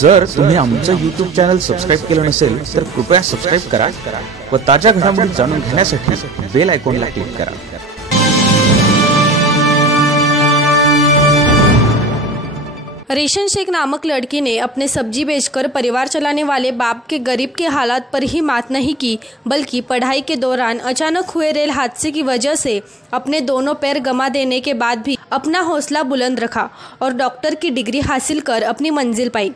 जर तुम्ही आमचं YouTube चॅनल सबस्क्राईब केलं नसेल तर कृपया सबस्क्राईब करा व ताज्या घडामोडी जाणून घेण्यासाठी बेल आयकॉनला क्लिक करा। रेशन शेख नामक लड़की ने अपने सब्जी बेचकर परिवार चलाने वाले बाप के गरीब के हालात पर ही मात नहीं की, बल्कि पढ़ाई के दौरान अचानक हुए रेल हादसे की वजह से अपने दोनों पैर गंवा देने के बाद भी अपना हौसला बुलंद रखा और डॉक्टर की डिग्री हासिल कर अपनी मंजिल पाई।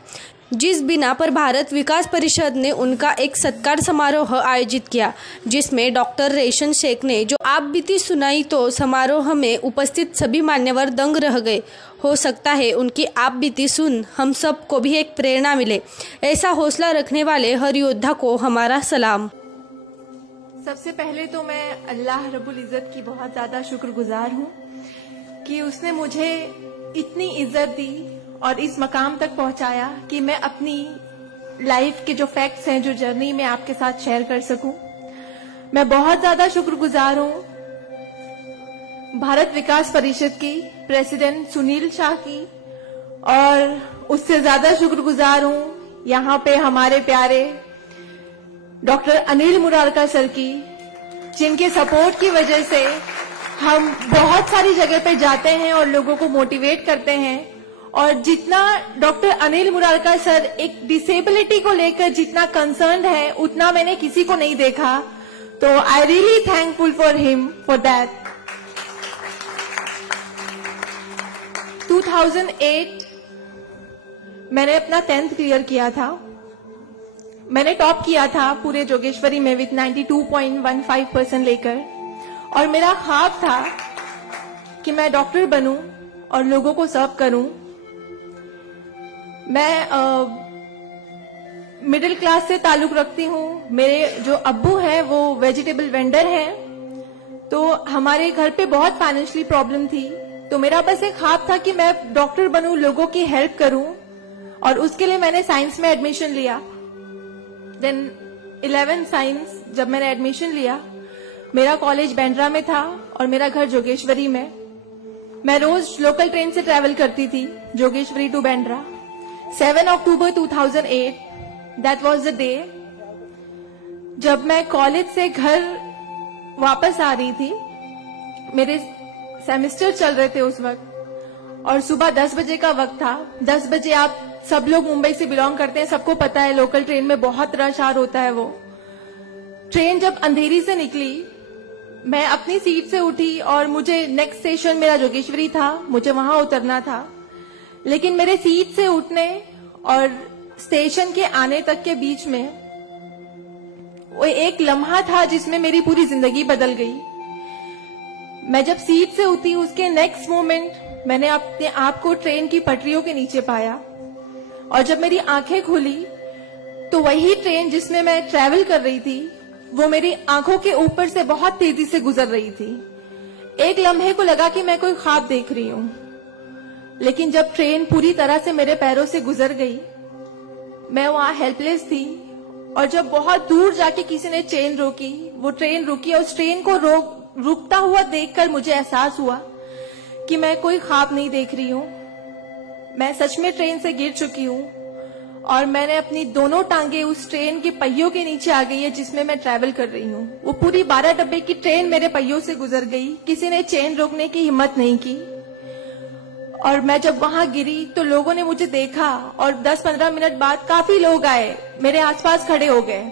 जिस बिना पर भारत विकास परिषद ने उनका एक सत्कार समारोह आयोजित किया, जिसमें डॉक्टर रेशन शेख ने जो आप बीती सुनाई तो समारोह में उपस्थित सभी मान्यवर दंग रह गए। हो सकता है उनकी आप बीती सुन हम सब को भी एक प्रेरणा मिले। ऐसा हौसला रखने वाले हर योद्धा को हमारा सलाम। सबसे पहले तो मैं अल्लाह रब्बुल इज़्ज़त की बहुत ज़्यादा शुक्रगुजार हूँ कि उसने मुझे इतनी इज्जत दी और इस मकाम तक पहुंचाया कि मैं अपनी लाइफ के जो फैक्ट्स हैं, जो जर्नी में आपके साथ शेयर कर सकूं। मैं बहुत ज्यादा शुक्रगुजार हूं भारत विकास परिषद की प्रेसिडेंट सुनील शाह की, और उससे ज्यादा शुक्रगुजार हूं यहाँ पे हमारे प्यारे डॉक्टर अनिल मुरारका सर की, जिनके सपोर्ट की वजह से हम बहुत सारी जगह पे जाते हैं और लोगों को मोटिवेट करते हैं। और जितना डॉक्टर अनिल मुरारका सर एक डिसेबिलिटी को लेकर जितना कंसर्न्ड है, उतना मैंने किसी को नहीं देखा। तो I really thankful for him for that. 2008 मैंने अपना 10th क्लियर किया था। मैंने टॉप किया था पूरे जोगेश्वरी में विद 92.15% लेकर, और मेरा ख्वाब था कि मैं डॉक्टर बनूं और लोगों को सर्व करूं। मैं मिडिल क्लास से ताल्लुक रखती हूँ। मेरे जो अब्बू हैं वो वेजिटेबल वेंडर हैं, तो हमारे घर पे बहुत फाइनेंशियली प्रॉब्लम थी। तो मेरा बस एक ख्वाब था कि मैं डॉक्टर बनूं, लोगों की हेल्प करूं, और उसके लिए मैंने साइंस में एडमिशन लिया। देन 11 साइंस जब मैंने एडमिशन लिया, मेरा कॉलेज बांद्रा में था और मेरा घर जोगेश्वरी में। मैं रोज लोकल ट्रेन से ट्रेवल करती थी Jogeshwari to Bandra. 7 October 2008 that was the day जब मैं कॉलेज से घर वापस आ रही थी। मेरे सेमेस्टर चल रहे थे उस वक्त, और सुबह 10 बजे का वक्त था। 10 बजे आप सब लोग मुंबई से बिलोंग करते हैं, सबको पता है लोकल ट्रेन में बहुत रश आर होता है। वो ट्रेन जब अंधेरी से निकली, मैं अपनी सीट से उठी और मुझे नेक्स्ट स्टेशन मेरा जोगेश्वरी था, मुझे वहां उतरना था। लेकिन मेरे सीट से उठने और स्टेशन के आने तक के बीच में वो एक लम्हा था जिसमें मेरी पूरी जिंदगी बदल गई। मैं जब सीट से उठी, उसके नेक्स्ट मोमेंट मैंने अपने आप को ट्रेन की पटरियों के नीचे पाया, और जब मेरी आंखें खुली तो वही ट्रेन जिसमें मैं ट्रेवल कर रही थी वो मेरी आंखों के ऊपर से बहुत तेजी से गुजर रही थी। एक लम्हे को लगा कि मैं कोई ख्वाब देख रही हूं, लेकिन जब ट्रेन पूरी तरह से मेरे पैरों से गुजर गई, मैं वहां हेल्पलेस थी। और जब बहुत दूर जाके किसी ने चेन रोकी, वो ट्रेन रुकी, और उस ट्रेन को रुकता हुआ देखकर मुझे एहसास हुआ कि मैं कोई ख्वाब नहीं देख रही हूं, मैं सच में ट्रेन से गिर चुकी हूं, और मैंने अपनी दोनों टांगे उस ट्रेन के पहियों के नीचे आ गई है जिसमें मैं ट्रैवल कर रही हूँ। वो पूरी 12 डब्बे की ट्रेन मेरे पहियों से गुजर गई। किसी ने चेन रोकने की हिम्मत नहीं की। और मैं जब वहां गिरी तो लोगों ने मुझे देखा, और 10-15 मिनट बाद काफी लोग आए, मेरे आसपास खड़े हो गए।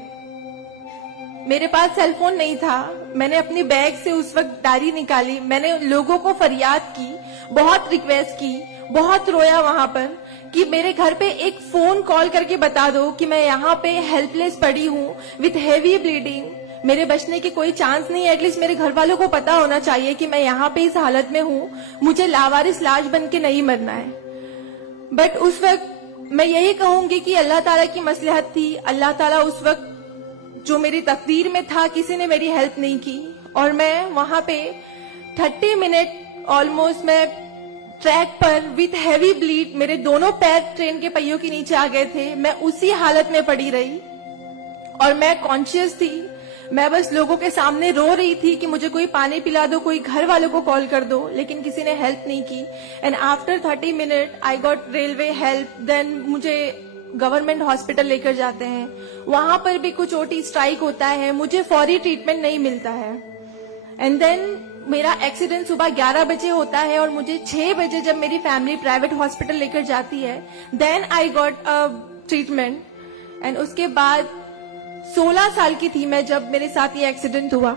मेरे पास सेलफोन नहीं था। मैंने अपनी बैग से उस वक्त डायरी निकाली, मैंने लोगों को फरियाद की, बहुत रिक्वेस्ट की, बहुत रोया वहां पर कि मेरे घर पे एक फोन कॉल करके बता दो कि मैं यहाँ पे हेल्पलेस पड़ी हूँ विथ हेवी ब्लीडिंग, मेरे बचने की कोई चांस नहीं है। एटलीस्ट मेरे घर वालों को पता होना चाहिए कि मैं यहाँ पे इस हालत में हूँ, मुझे लावारिस लाश बन के नहीं मरना है। बट उस वक्त मैं यही कहूंगी कि अल्लाह ताला की मसलहत थी। अल्लाह ताला उस वक्त जो मेरी तकदीर में था, किसी ने मेरी हेल्प नहीं की, और मैं वहां पे 30 मिनट ऑलमोस्ट मैं ट्रैक पर विथ हैवी ब्लीड, मेरे दोनों पैर ट्रेन के पहियों के नीचे आ गए थे। मैं उसी हालत में पड़ी रही और मैं कॉन्शियस थी। मैं बस लोगों के सामने रो रही थी कि मुझे कोई पानी पिला दो, कोई घर वालों को कॉल कर दो, लेकिन किसी ने हेल्प नहीं की। And after 30 minute I got railway help. Then मुझे गवर्नमेंट हॉस्पिटल लेकर जाते हैं, वहां पर भी कुछ ओटी स्ट्राइक होता है, मुझे फौरी ट्रीटमेंट नहीं मिलता है। एंड देन मेरा एक्सीडेंट सुबह 11 बजे होता है और मुझे 6 बजे जब मेरी फैमिली प्राइवेट हॉस्पिटल लेकर जाती है, then I got a treatment. And उसके बाद 16 साल की थी मैं जब मेरे साथ ये एक्सीडेंट हुआ।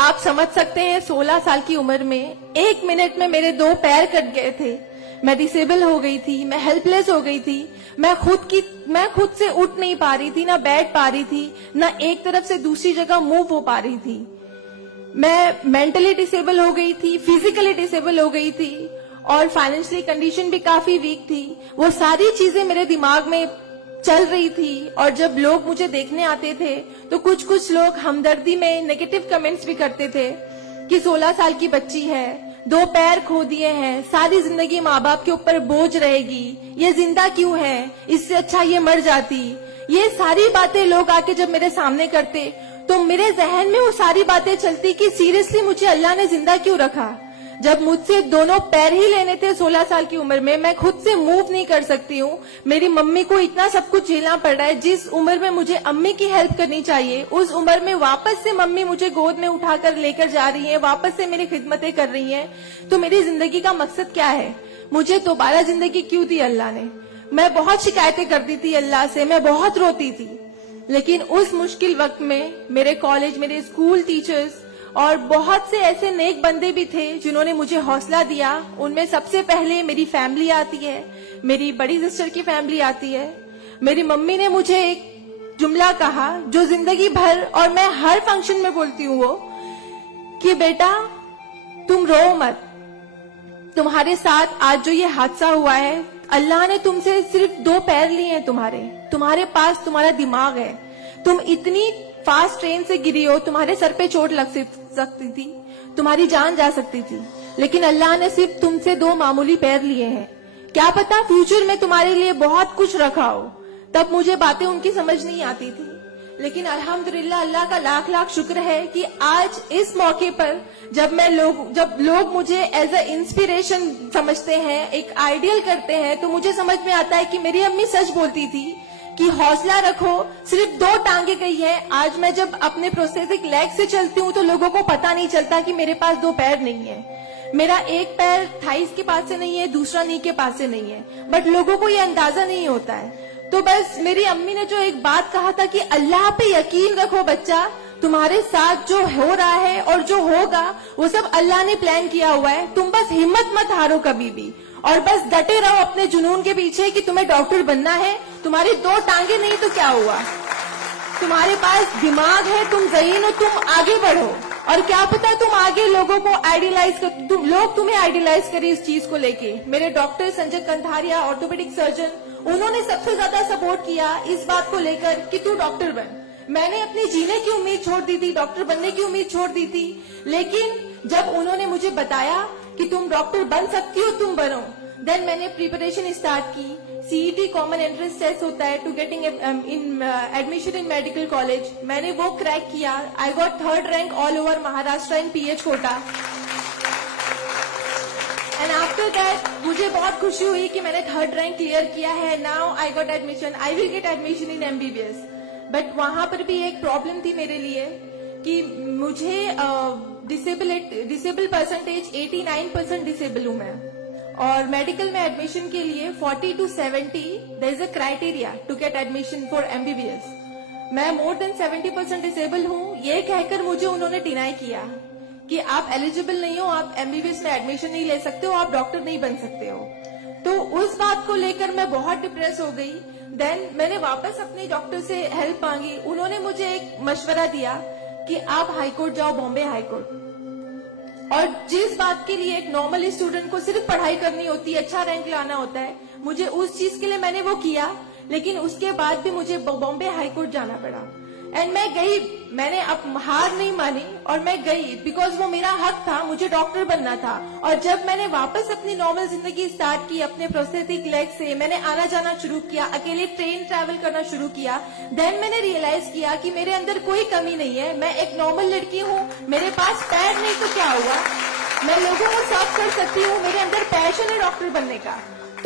आप समझ सकते हैं 16 साल की उम्र में 1 मिनट में मेरे 2 पैर कट गए थे, मैं डिसेबल हो गई थी, मैं हेल्पलेस हो गई थी, मैं खुद से उठ नहीं पा रही थी, ना बैठ पा रही थी, ना एक तरफ से दूसरी जगह मूव हो पा रही थी। मैं मेंटली डिसेबल हो गई थी, फिजिकली डिसेबल हो गई थी और फाइनेंशियली कंडीशन भी काफी वीक थी। वो सारी चीजें मेरे दिमाग में चल रही थी और जब लोग मुझे देखने आते थे तो कुछ लोग हमदर्दी में नेगेटिव कमेंट्स भी करते थे कि 16 साल की बच्ची है, 2 पैर खो दिए हैं, सारी जिंदगी माँ बाप के ऊपर बोझ रहेगी, ये जिंदा क्यों है, इससे अच्छा ये मर जाती। ये सारी बातें लोग आके जब मेरे सामने करते तो मेरे जहन में वो सारी बातें चलती कि सीरियसली मुझे अल्लाह ने जिंदा क्यों रखा। जब मुझसे दोनों पैर ही लेने थे 16 साल की उम्र में, मैं खुद से मूव नहीं कर सकती हूँ, मेरी मम्मी को इतना सब कुछ झेलना पड़ रहा है। जिस उम्र में मुझे अम्मी की हेल्प करनी चाहिए उस उम्र में वापस से मम्मी मुझे गोद में उठाकर लेकर जा रही है, वापस से मेरी खिदमतें कर रही है। तो मेरी जिंदगी का मकसद क्या है, मुझे दोबारा जिंदगी क्यों दी अल्लाह ने। मैं बहुत शिकायतें करती थी अल्लाह से, मैं बहुत रोती थी, लेकिन उस मुश्किल वक्त में मेरे कॉलेज, मेरे स्कूल टीचर्स और बहुत से ऐसे नेक बंदे भी थे जिन्होंने मुझे हौसला दिया। उनमें सबसे पहले मेरी फैमिली आती है, मेरी बड़ी सिस्टर की फैमिली आती है। मेरी मम्मी ने मुझे एक जुमला कहा जो जिंदगी भर और मैं हर फंक्शन में बोलती हूँ, वो कि बेटा तुम रो मत, तुम्हारे साथ आज जो ये हादसा हुआ है, अल्लाह ने तुमसे सिर्फ 2 पैर लिए हैं, तुम्हारे पास तुम्हारा दिमाग है, तुम इतनी फास्ट ट्रेन से गिरी हो, तुम्हारे सर पे चोट लग सकती थी, तुम्हारी जान जा सकती थी, लेकिन अल्लाह ने सिर्फ तुमसे 2 मामूली पैर लिए हैं। क्या पता फ्यूचर में तुम्हारे लिए बहुत कुछ रखा हो। तब मुझे बातें उनकी समझ नहीं आती थी, लेकिन अल्हम्दुलिल्लाह अल्लाह का लाख लाख शुक्र है कि आज इस मौके पर जब लोग मुझे एज अ इंस्पिरेशन समझते हैं, एक आइडियल करते हैं, तो मुझे समझ में आता है कि मेरी अम्मी सच बोलती थी कि हौसला रखो, सिर्फ 2 टांगे गई है। आज मैं जब अपने प्रोस्थेटिक लेग से चलती हूँ तो लोगों को पता नहीं चलता कि मेरे पास 2 पैर नहीं है, मेरा एक पैर थाइस के पास से नहीं है, दूसरा नी के पास से नहीं है, बट लोगों को ये अंदाजा नहीं होता है। तो बस मेरी अम्मी ने जो एक बात कहा था कि अल्लाह पे यकीन रखो बच्चा, तुम्हारे साथ जो हो रहा है और जो होगा वो सब अल्लाह ने प्लान किया हुआ है, तुम बस हिम्मत मत हारो कभी भी और बस डटे रहो अपने जुनून के पीछे कि तुम्हें डॉक्टर बनना है। तुम्हारी 2 टांगे नहीं तो क्या हुआ, तुम्हारे पास दिमाग है, तुम ज़हीन हो, तुम आगे बढ़ो। और क्या पता तुम आगे लोगों को आइडियलाइज कर, लोग तुम्हें आइडियलाइज करें इस चीज को लेके। मेरे doctor Sanjay Kantharia, orthopaedic surgeon, उन्होंने सबसे ज्यादा सपोर्ट किया इस बात को लेकर कि तू डॉक्टर बन। मैंने अपने जीने की उम्मीद छोड़ दी थी, डॉक्टर बनने की उम्मीद छोड़ दी थी, लेकिन जब उन्होंने मुझे बताया कि तुम डॉक्टर बन सकती हो, तुम बनो, देन मैंने प्रिपरेशन स्टार्ट की। सीईटी कॉमन एंट्रेंस टेस्ट होता है to getting in admission in medical college, मैंने वो क्रैक किया। I got 3rd rank all over Maharashtra in PH quota. And after that मुझे बहुत खुशी हुई कि मैंने 3rd रैंक क्लियर किया है। Now I got admission, I will get admission in MBBS. But वहां पर भी एक प्रॉब्लम थी मेरे लिए कि मुझे डिसेबल परसेंटेज 89% डिसेबल हूं मैं, और मेडिकल में एडमिशन के लिए 40 to 70 there is a criteria to get admission for MBBS. मैं मोर देन 70% डिसेबल हूँ, ये कहकर मुझे उन्होंने डिनाई किया कि आप एलिजिबल नहीं हो, आप एमबीबीएस में एडमिशन नहीं ले सकते हो, आप डॉक्टर नहीं बन सकते हो। तो उस बात को लेकर मैं बहुत डिप्रेस हो गई। देन मैंने वापस अपने डॉक्टर से हेल्प मांगी, उन्होंने मुझे एक मशवरा दिया कि आप हाईकोर्ट जाओ, बॉम्बे हाईकोर्ट। और जिस बात के लिए एक नॉर्मल स्टूडेंट को सिर्फ पढ़ाई करनी होती है, अच्छा रैंक लाना होता है, मुझे उस चीज के लिए मैंने वो किया, लेकिन उसके बाद भी मुझे बॉम्बे हाईकोर्ट जाना पड़ा। एंड मैं गई, मैंने अब हार नहीं मानी और मैं गई, बिकॉज वो मेरा हक था, मुझे डॉक्टर बनना था। और जब मैंने वापस अपनी नॉर्मल जिंदगी स्टार्ट की अपने प्रोस्थेटिक लेग से, मैंने आना जाना शुरू किया, अकेले ट्रेन ट्रैवल करना शुरू किया, देन मैंने रियलाइज किया कि मेरे अंदर कोई कमी नहीं है, मैं एक नॉर्मल लड़की हूँ, मेरे पास पैर नहीं तो क्या हुआ, मैं लोगों को सर्व कर सकती हूँ, मेरे अंदर पैशन है डॉक्टर बनने का।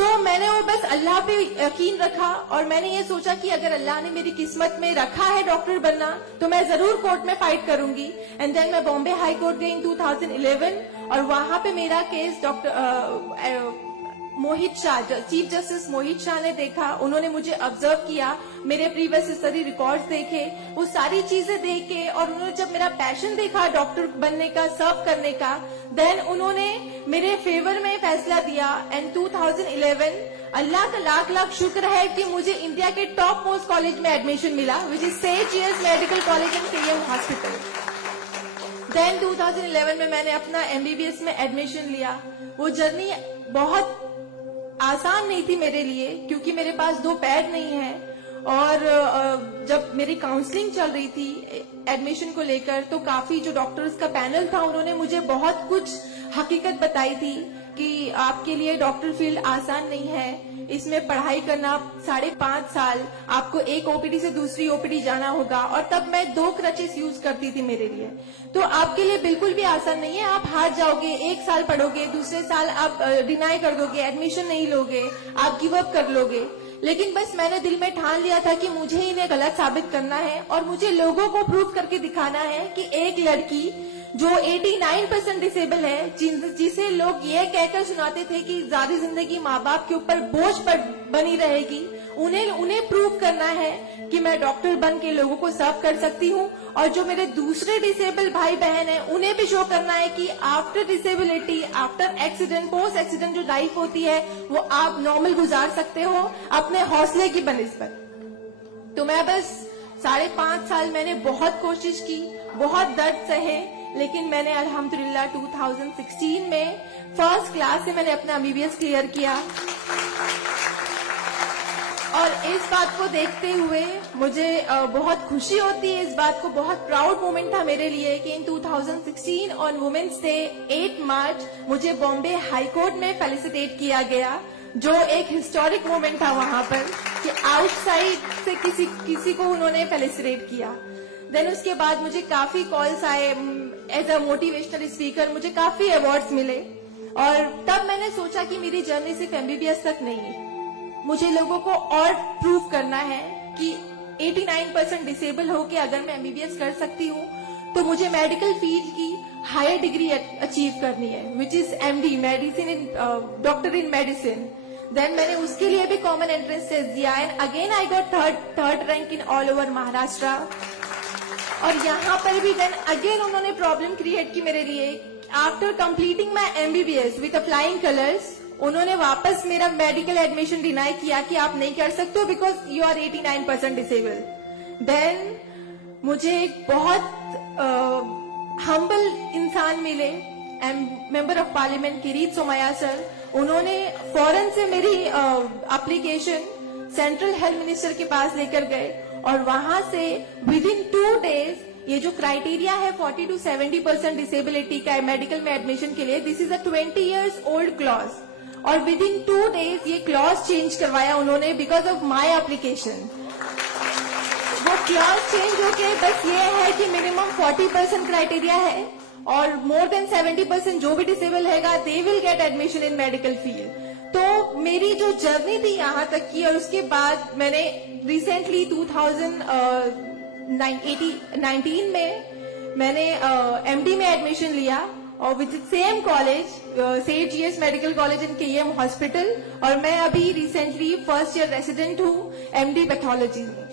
तो मैंने वो बस अल्लाह पे यकीन रखा और मैंने ये सोचा कि अगर अल्लाह ने मेरी किस्मत में रखा है डॉक्टर बनना तो मैं जरूर कोर्ट में फाइट करूंगी। एंड देन मैं बॉम्बे हाई कोर्ट गई इन 2011 और वहां पे मेरा केस डॉक्टर मोहित शाह, चीफ जस्टिस मोहित शाह ने देखा। उन्होंने मुझे ऑब्जर्व किया, मेरे प्रीवियस स्टडी रिकॉर्ड्स देखे, वो सारी चीजें देख के, और उन्होंने जब मेरा पैशन देखा डॉक्टर बनने का, सर्व करने का, देन उन्होंने मेरे फेवर में फैसला दिया। एंड 2011 अल्लाह का लाख लाख शुक्र है कि मुझे इंडिया के टॉप मोस्ट कॉलेज में एडमिशन मिला, which is Seth GS medical college and KM hospital. Then 2011 में मैंने अपना एमबीबीएस में एडमिशन लिया। वो जर्नी बहुत आसान नहीं थी मेरे लिए, क्योंकि मेरे पास दो पैर नहीं है। और जब मेरी काउंसलिंग चल रही थी एडमिशन को लेकर, तो काफी जो डॉक्टर्स का पैनल था उन्होंने मुझे बहुत कुछ हकीकत बताई थी कि आपके लिए डॉक्टर फील्ड आसान नहीं है, इसमें पढ़ाई करना 5.5 साल, आपको एक ओपीडी से दूसरी ओपीडी जाना होगा। और तब मैं 2 क्रचेस यूज करती थी मेरे लिए, तो आपके लिए बिल्कुल भी आसान नहीं है। आप हार जाओगे, 1 साल पढ़ोगे, दूसरे साल आप डिनाई कर दोगे, एडमिशन नहीं लोगे, आप गिव अप कर लोगे। लेकिन बस मैंने दिल में ठान लिया था कि मुझे इन्हें गलत साबित करना है और मुझे लोगों को प्रूव करके दिखाना है कि एक लड़की जो 89% डिसेबल है, जिसे लोग ये कहकर सुनाते थे कि सारी जिंदगी माँ बाप के ऊपर बोझ पर बनी रहेगी, उन्हें प्रूव करना है कि मैं डॉक्टर बन के लोगों को सर्व कर सकती हूँ। और जो मेरे दूसरे डिसेबल भाई बहन हैं, उन्हें भी शो करना है कि after disability, after accident, post accident जो लाइफ होती है वो आप नॉर्मल गुजार सकते हो अपने हौसले की बनिस्बत। तो मैं बस 5.5 साल मैंने बहुत कोशिश की, बहुत दर्द सहे, लेकिन मैंने अल्हम्दुलिल्लाह 2016 में फर्स्ट क्लास से मैंने अपना एमबीबीएस क्लियर किया। और इस बात को देखते हुए मुझे बहुत खुशी होती है, इस बात को बहुत प्राउड मोमेंट था मेरे लिए कि इन 2016 ऑन वुमेन्स डे 8 मार्च मुझे बॉम्बे हाई कोर्ट में फेलिसिटेट किया गया, जो एक हिस्टोरिक मोमेंट था वहां पर कि आउटसाइड से किसी को उन्होंने फेलिसिटेट किया। देन उसके बाद मुझे काफी कॉल्स आए एज अ मोटिवेशनल स्पीकर, मुझे काफी अवार्ड्स मिले। और तब मैंने सोचा कि मेरी जर्नी सिर्फ एमबीबीएस तक नहीं है, मुझे लोगों को और प्रूव करना है कि 89% डिसेबल होके अगर मैं एमबीबीएस कर सकती हूँ तो मुझे मेडिकल फील्ड की हायर डिग्री अचीव करनी है, which is MD, medicine in doctor in medicine. Then मैंने उसके लिए भी कॉमन एंट्रेंस टेस्ट दिया and again I got third rank in all over Maharashtra. और यहाँ पर भी देन अगेन उन्होंने प्रॉब्लम क्रिएट की मेरे लिए। After completing my MBBS with flying colours, उन्होंने वापस मेरा मेडिकल एडमिशन डिनाई किया कि आप नहीं कर सकते हो because you are 89% disable. Then मुझे एक बहुत हम्बल इंसान मिले, member of parliament Kirit Somaiya sir. उन्होंने फौरन से मेरी एप्लीकेशन सेंट्रल हेल्थ मिनिस्टर के पास लेकर गए और वहां से विद इन 2 डेज ये जो क्राइटेरिया है 40 to 70% डिसेबिलिटी का मेडिकल में एडमिशन के लिए, this is a 20 years old clause, और विद इन 2 डेज ये क्लॉज चेंज करवाया उन्होंने बिकॉज ऑफ माई एप्लीकेशन। वो क्लॉज चेंज होके बस ये है कि मिनिमम 40% क्राइटेरिया है और मोर देन 70% जो भी डिसेबल हैगा they will get admission in medical field. तो मेरी जो जर्नी थी यहाँ तक की, और उसके बाद मैंने रिसेंटली 2019 में मैंने एमडी में एडमिशन लिया और with same college Seth GS medical college in KM hospital, और मैं अभी रिसेंटली फर्स्ट ईयर रेसिडेंट हूँ एमडी पैथोलॉजी में।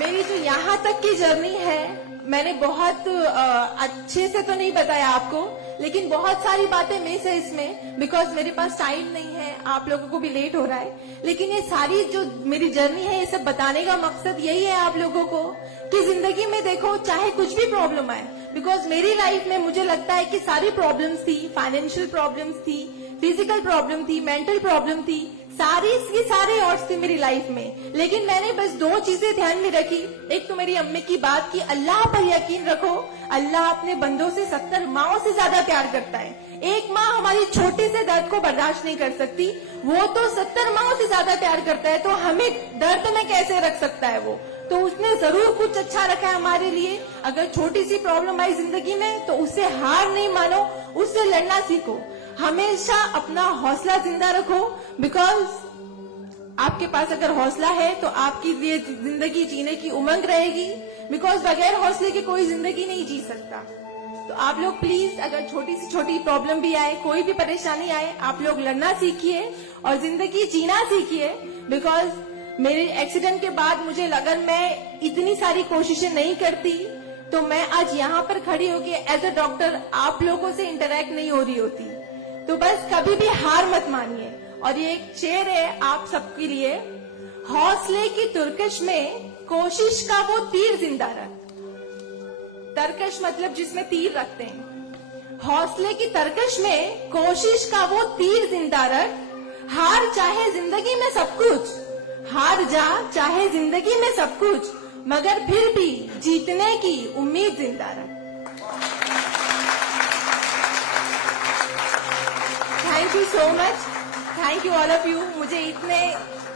मेरी जो यहाँ तक की जर्नी है मैंने बहुत अच्छे से तो नहीं बताया आपको, लेकिन बहुत सारी बातें मिस है इसमें बिकॉज मेरे पास टाइम नहीं है, आप लोगों को भी लेट हो रहा है। लेकिन ये सारी जो मेरी जर्नी है ये सब बताने का मकसद यही है आप लोगों को कि जिंदगी में देखो चाहे कुछ भी प्रॉब्लम आए, बिकॉज मेरी लाइफ में मुझे लगता है कि सारी प्रॉब्लम्स थी, फाइनेंशियल प्रॉब्लम्स थी, फिजिकल प्रॉब्लम थी, मेंटल प्रॉब्लम थी, सारे ऑड्स थे मेरी लाइफ में, लेकिन मैंने बस 2 चीजें ध्यान में रखी। एक तो मेरी अम्मी की बात कि अल्लाह पर यकीन रखो, अल्लाह अपने बंदों से 70 माओं से ज्यादा प्यार करता है। एक माँ हमारी छोटे से दर्द को बर्दाश्त नहीं कर सकती, वो तो 70 माओं से ज्यादा प्यार करता है, तो हमें दर्द में कैसे रख सकता है वो? तो उसने जरूर कुछ अच्छा रखा है हमारे लिए। अगर छोटी सी प्रॉब्लम आई जिंदगी में तो उससे हार नहीं मानो, उससे लड़ना सीखो। हमेशा अपना हौसला जिंदा रखो, बिकॉज आपके पास अगर हौसला है तो आपकी लिए जिंदगी जीने की उमंग रहेगी, बिकॉज बगैर हौसले के कोई जिंदगी नहीं जी सकता। तो आप लोग प्लीज, अगर छोटी से छोटी प्रॉब्लम भी आए, कोई भी परेशानी आए, आप लोग लड़ना सीखिए और जिंदगी जीना सीखिए। बिकॉज मेरे एक्सीडेंट के बाद मुझे लगा मैं इतनी सारी कोशिशें नहीं करती तो मैं आज यहाँ पर खड़ी होके एज अ डॉक्टर आप लोगों से इंटरेक्ट नहीं हो रही होती। तो बस कभी भी हार मत मानिए। और ये एक शेर है आप सबके लिए, हौसले की तुर्कश में कोशिश का वो तीर जिंदा रख। तरकश मतलब जिसमें तीर रखते हैं। हौसले की तरकश में कोशिश का वो तीर जिंदा रख, हार चाहे जिंदगी में सब कुछ, हार जा चाहे जिंदगी में सब कुछ, मगर फिर भी जीतने की उम्मीद जिंदा रख। Thank you so much, thank you all of you, मुझे इतने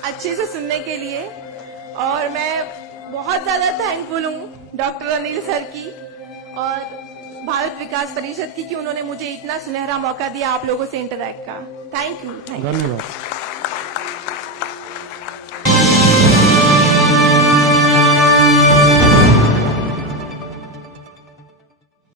अच्छे से सुनने के लिए। और मैं बहुत ज्यादा थैंकफुल हूँ डॉक्टर अनिल सर की और भारत विकास परिषद की कि उन्होंने मुझे इतना सुनहरा मौका दिया आप लोगों से इंटरैक्ट का। Thank you. धन्यवाद।